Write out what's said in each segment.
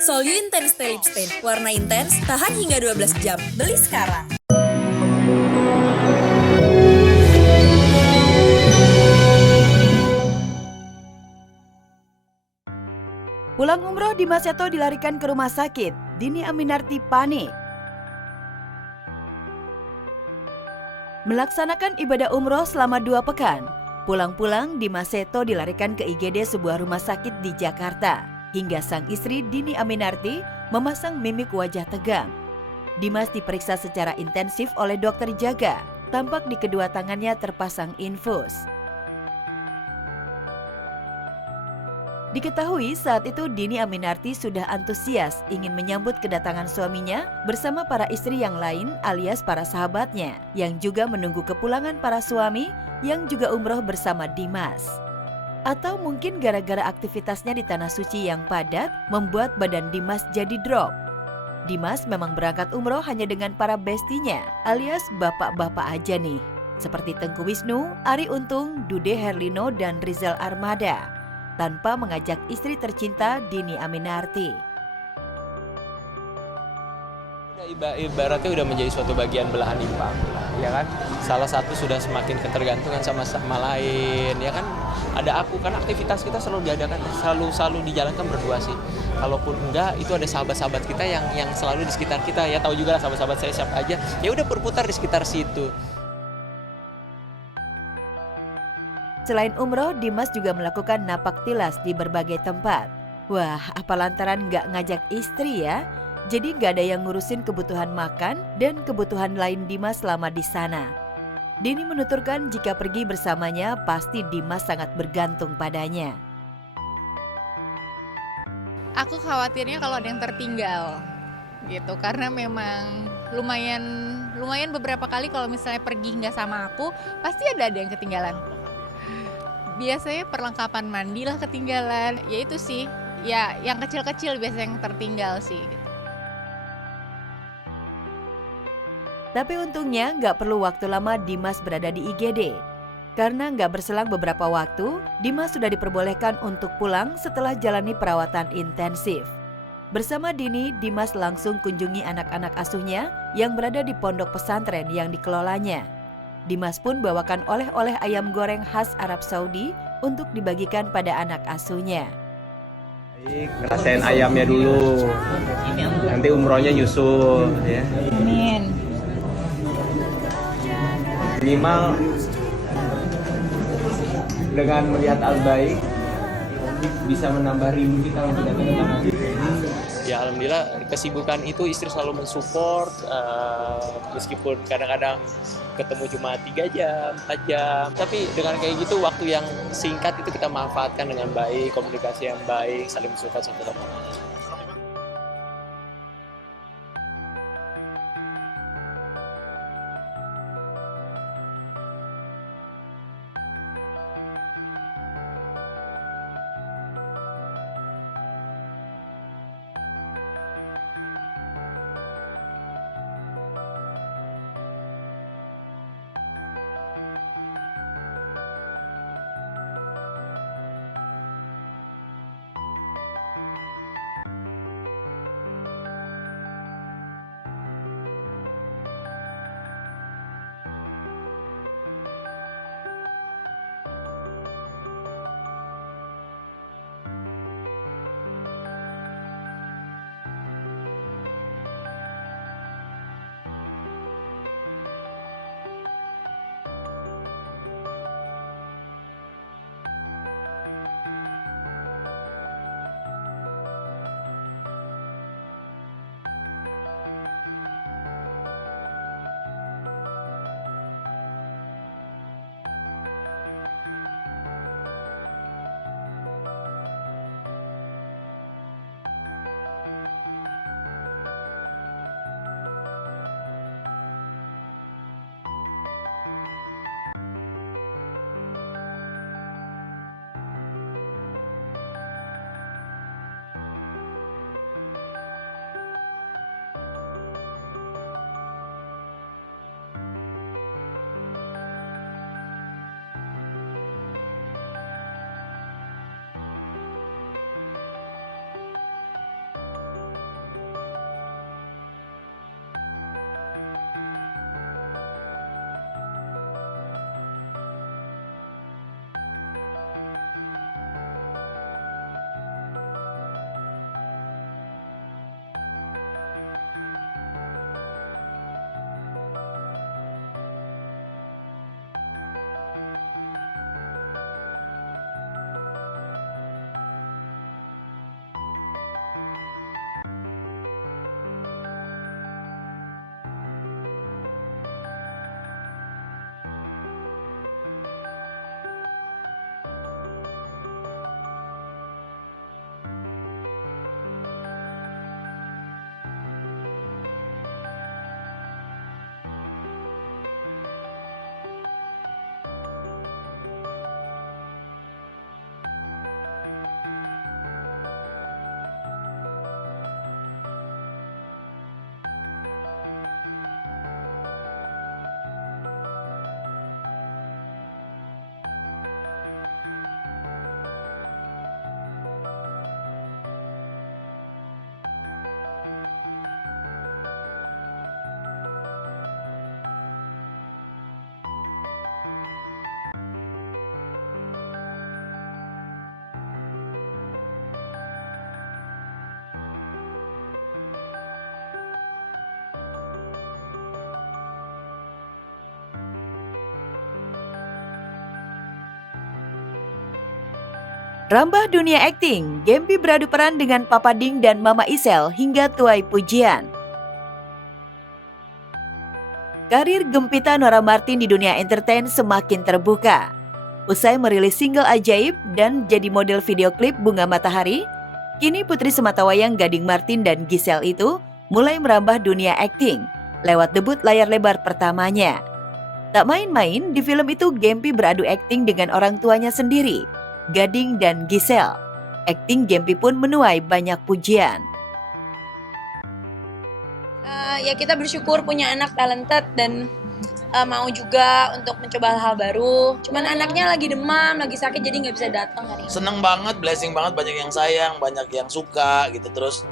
Solyu Intense Stay Lip Stain. Warna intens, tahan hingga 12 jam. Beli sekarang. Pulang umroh, Dimas Seto dilarikan ke rumah sakit. Dini Aminarti panik. Melaksanakan ibadah umroh selama 2 pekan. Pulang-pulang, Dimas Seto dilarikan ke IGD sebuah rumah sakit di Jakarta. Hingga sang istri Dini Aminarti memasang mimik wajah tegang. Dimas diperiksa secara intensif oleh dokter jaga. Tampak di kedua tangannya terpasang infus. Diketahui saat itu Dini Aminarti sudah antusias ingin menyambut kedatangan suaminya bersama para istri yang lain alias para sahabatnya yang juga menunggu kepulangan para suami yang juga umroh bersama Dimas. Atau mungkin gara-gara aktivitasnya di Tanah Suci yang padat membuat badan Dimas jadi drop. Dimas memang berangkat umroh hanya dengan para bestinya alias bapak-bapak aja nih. Seperti Tengku Wisnu, Ari Untung, Dude Herlino, dan Rizal Armada. Tanpa mengajak istri tercinta Dini Aminarti. Ibaratnya udah menjadi suatu bagian belahan impang, ya kan? Salah satu sudah semakin ketergantungan sama lain, ya kan? Ada aku, kan aktivitas kita selalu diadakan, selalu dijalankan berdua sih. Kalaupun enggak, itu ada sahabat-sahabat kita yang selalu di sekitar kita, ya tahu juga lah sahabat-sahabat saya siapa aja. Ya udah berputar di sekitar situ. Selain umroh, Dimas juga melakukan napak tilas di berbagai tempat. Wah, apa lantaran nggak ngajak istri ya? Jadi nggak ada yang ngurusin kebutuhan makan dan kebutuhan lain Dimas selama di sana. Dini menuturkan jika pergi bersamanya pasti Dimas sangat bergantung padanya. Aku khawatirnya kalau ada yang tertinggal gitu, karena memang lumayan beberapa kali kalau misalnya pergi nggak sama aku, pasti ada yang ketinggalan. Biasanya perlengkapan mandi lah ketinggalan, ya itu sih, ya yang kecil-kecil biasanya yang tertinggal sih. Gitu. Tapi untungnya nggak perlu waktu lama Dimas berada di IGD. Karena nggak berselang beberapa waktu, Dimas sudah diperbolehkan untuk pulang setelah jalani perawatan intensif. Bersama Dini, Dimas langsung kunjungi anak-anak asuhnya yang berada di pondok pesantren yang dikelolanya. Dimas pun bawakan oleh-oleh ayam goreng khas Arab Saudi untuk dibagikan pada anak asuhnya. Baik, ngerasain ayamnya dulu. Nanti umrohnya nyusul, ya. Amin. Minimal dengan melihat Al-Baik bisa menambah rindu kita untuk datang ke tanah suci. Ya alhamdulillah kesibukan itu istri selalu mensupport, meskipun kadang-kadang ketemu cuma 3 jam, 4 jam. Tapi dengan kayak gitu waktu yang singkat itu kita manfaatkan dengan baik, komunikasi yang baik, saling mensupport satu sama lain. Rambah dunia akting, Gempi beradu peran dengan Papa Ding dan Mama Isel hingga tuai pujian. Karir Gempita Nora Martin di dunia entertain semakin terbuka. Usai merilis single Ajaib dan jadi model video klip Bunga Matahari, kini putri sematawayang Gading Martin dan Giselle itu mulai merambah dunia akting lewat debut layar lebar pertamanya. Tak main-main, di film itu Gempi beradu akting dengan orang tuanya sendiri, Gading dan Giselle. Akting Gempi pun menuai banyak pujian. Ya kita bersyukur punya anak talented dan mau juga untuk mencoba hal-hal baru. Cuman anaknya lagi demam, lagi sakit jadi nggak bisa datang hari ini. Seneng banget, blessing banget, banyak yang sayang, banyak yang suka gitu. Terus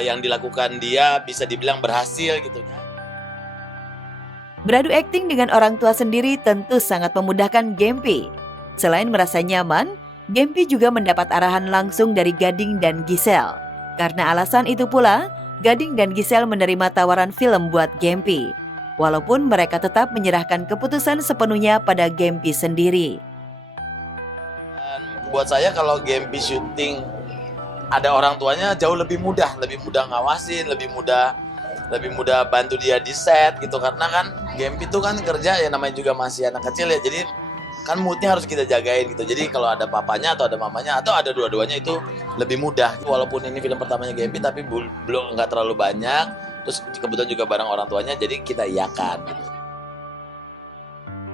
yang dilakukan dia bisa dibilang berhasil gitu. Beradu akting dengan orang tua sendiri tentu sangat memudahkan Gempi. Selain merasa nyaman, Gempi juga mendapat arahan langsung dari Gading dan Giselle. Karena alasan itu pula, Gading dan Giselle menerima tawaran film buat Gempi. Walaupun mereka tetap menyerahkan keputusan sepenuhnya pada Gempi sendiri. Dan buat saya kalau Gempi syuting ada orang tuanya jauh lebih mudah ngawasin, lebih mudah bantu dia di set gitu. Karena kan Gempi itu kan kerja ya namanya juga masih anak kecil ya, jadi kan moodnya harus kita jagain gitu. Jadi kalau ada papanya atau ada mamanya atau ada dua-duanya itu lebih mudah. Walaupun ini film pertamanya Gempi tapi belum nggak terlalu banyak. Terus kebetulan juga bareng orang tuanya, jadi kita iakan. Gitu.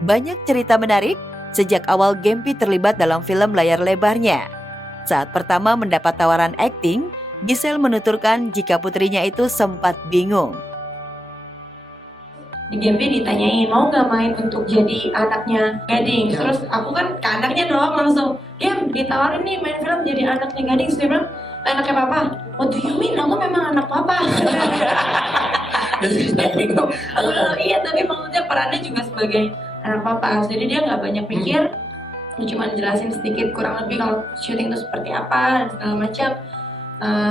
Banyak cerita menarik sejak awal Gempi terlibat dalam film layar lebarnya. Saat pertama mendapat tawaran akting, Giselle menuturkan jika putrinya itu sempat bingung. Di Gempi ditanyain mau nggak main untuk jadi anaknya Gading. Terus aku kan ke anaknya doang langsung. Dia ditawarin nih main film jadi anaknya Gading. Terus dia bilang anaknya papa. What do you mean? Aku memang anak papa. Aku bilang iya tapi maksudnya perannya juga sebagai anak papa. Jadi dia nggak banyak pikir. Dia cuma jelasin sedikit kurang lebih kalau syuting itu seperti apa dan segala macam.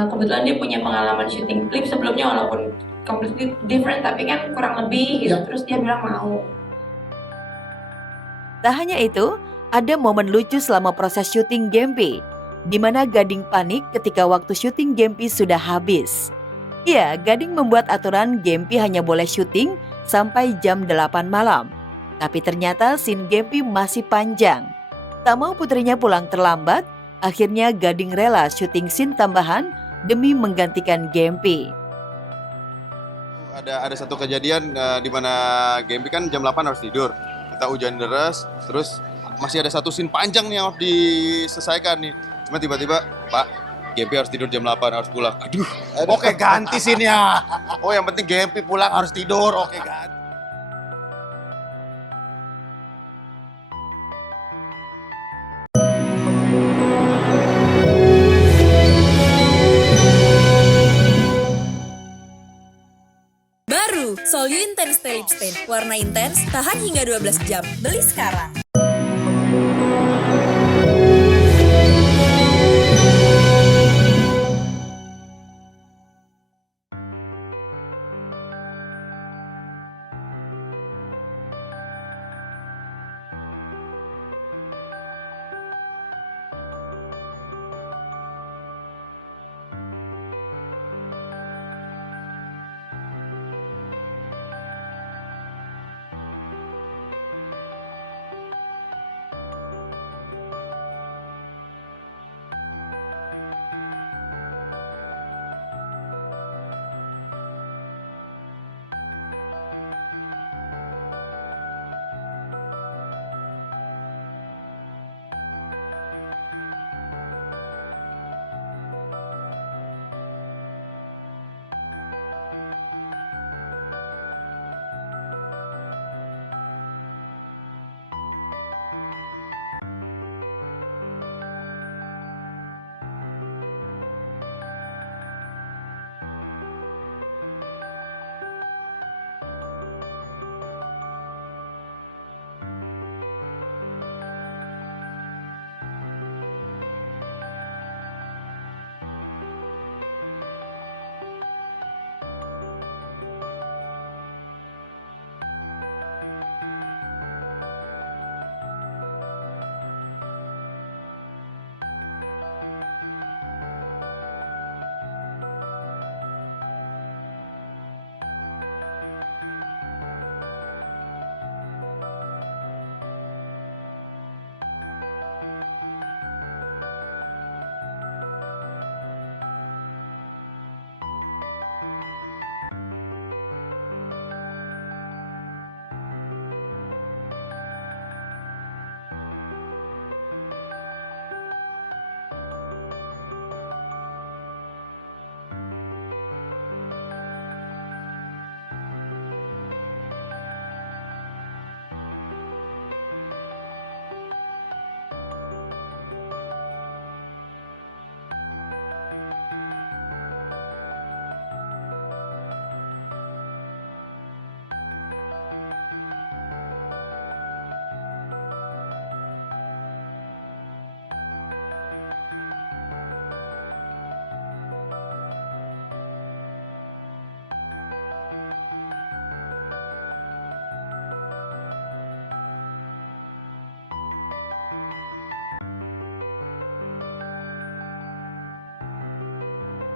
Kebetulan dia punya pengalaman syuting klip sebelumnya walaupun completely different tapi kan kurang lebih gitu. Terus dia bilang mau. Tak hanya itu, ada momen lucu selama proses syuting Gempi, di mana Gading panik ketika waktu syuting Gempi sudah habis. Ya, Gading membuat aturan Gempi hanya boleh syuting sampai jam 8 malam. Tapi ternyata scene Gempi masih panjang. Tak mau putrinya pulang terlambat, akhirnya Gading rela syuting scene tambahan demi menggantikan Gempi. Ada satu kejadian di mana Gempi kan jam 8 harus tidur. Kita hujan deras, terus masih ada satu scene panjang nih yang harus diselesaikan nih. Cuma tiba-tiba, Pak, Gempi harus tidur jam 8, harus pulang. Aduh. Oke, ganti scene-nya. Oh, yang penting Gempi pulang harus tidur. Oke, ganti. Baru, Sol You Intense Stay Lip Stain. Warna intens, tahan hingga 12 jam. Beli sekarang.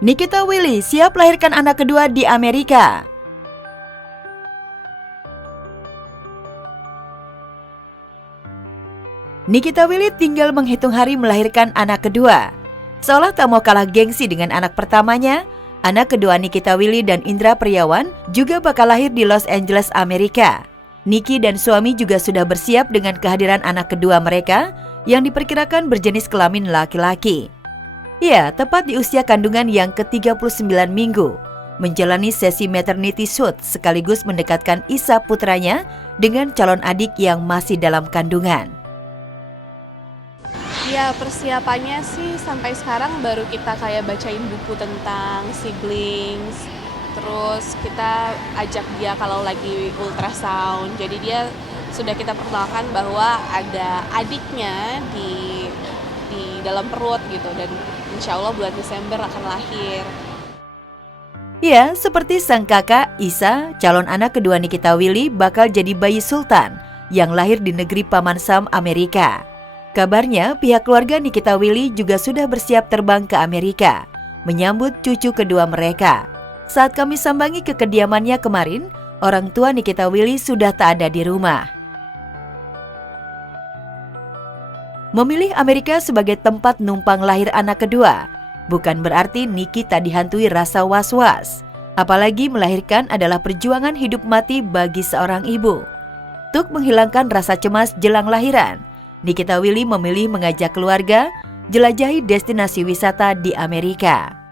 Nikita Willy siap melahirkan anak kedua di Amerika. Nikita Willy tinggal menghitung hari melahirkan anak kedua. Seolah tak mau kalah gengsi dengan anak pertamanya, anak kedua Nikita Willy dan Indra Priawan juga bakal lahir di Los Angeles, Amerika. Niki dan suami juga sudah bersiap dengan kehadiran anak kedua mereka yang diperkirakan berjenis kelamin laki-laki. Ya, tepat di usia kandungan yang ke-39 minggu, menjalani sesi maternity shoot sekaligus mendekatkan Isa putranya dengan calon adik yang masih dalam kandungan. Ya, persiapannya sih sampai sekarang baru kita kayak bacain buku tentang siblings, terus kita ajak dia kalau lagi ultrasound, jadi dia sudah kita perkenalkan bahwa ada adiknya di dalam perut gitu, dan insya Allah bulan Desember akan lahir. Ya, seperti sang kakak Isa, calon anak kedua Nikita Willy bakal jadi bayi sultan yang lahir di negeri Paman Sam, Amerika. Kabarnya pihak keluarga Nikita Willy juga sudah bersiap terbang ke Amerika menyambut cucu kedua mereka. Saat kami sambangi ke kediamannya kemarin, orang tua Nikita Willy sudah tak ada di rumah. Memilih Amerika sebagai tempat numpang lahir anak kedua bukan berarti Niki tak dihantui rasa was-was. Apalagi melahirkan adalah perjuangan hidup mati bagi seorang ibu. Untuk menghilangkan rasa cemas jelang lahiran, Nikita Willy memilih mengajak keluarga jelajahi destinasi wisata di Amerika.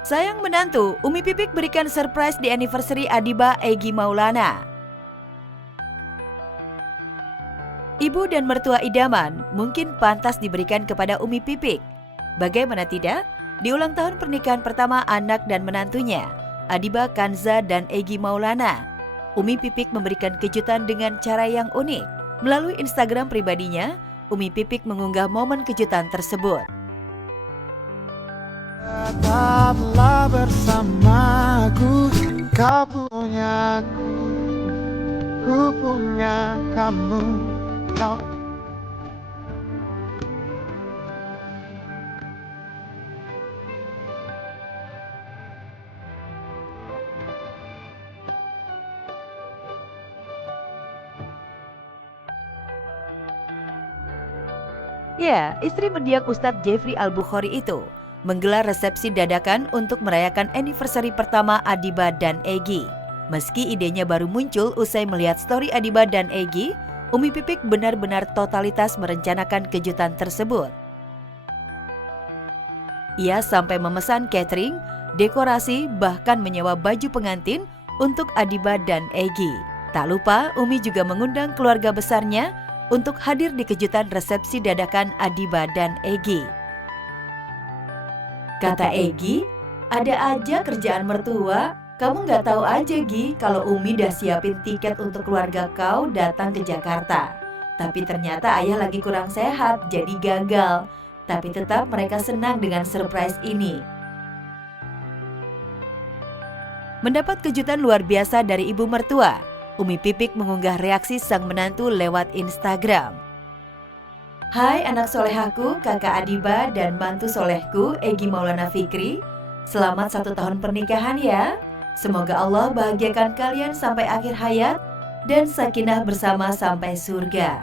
Sayang menantu, Umi Pipik berikan surprise di anniversary Adiba Egy Maulana. Ibu dan mertua idaman mungkin pantas diberikan kepada Umi Pipik. Bagaimana tidak? Di ulang tahun pernikahan pertama anak dan menantunya, Adiba Kanza dan Egy Maulana, Umi Pipik memberikan kejutan dengan cara yang unik. Melalui Instagram pribadinya, Umi Pipik mengunggah momen kejutan tersebut. Tetaplah bersamaku, kau punya ku punya kamu, kau. Ya, istri mendiang Ustadz Jeffrey Al-Bukhari itu menggelar resepsi dadakan untuk merayakan anniversary pertama Adiba dan Egy. Meski idenya baru muncul usai melihat story Adiba dan Egy, Umi Pipik benar-benar totalitas merencanakan kejutan tersebut. Ia sampai memesan catering, dekorasi, bahkan menyewa baju pengantin untuk Adiba dan Egy. Tak lupa, Umi juga mengundang keluarga besarnya untuk hadir di kejutan resepsi dadakan Adiba dan Egy. Kata Egy, ada aja kerjaan mertua, kamu nggak tahu aja Gi kalau Umi dah siapin tiket untuk keluarga kau datang ke Jakarta. Tapi ternyata ayah lagi kurang sehat, jadi gagal. Tapi tetap mereka senang dengan surprise ini. Mendapat kejutan luar biasa dari ibu mertua, Umi Pipik mengunggah reaksi sang menantu lewat Instagram. Hai anak solehaku, kakak Adiba dan mantu solehku Egy Maulana Fikri. Selamat 1 tahun pernikahan ya. Semoga Allah bahagiakan kalian sampai akhir hayat dan sakinah bersama sampai surga.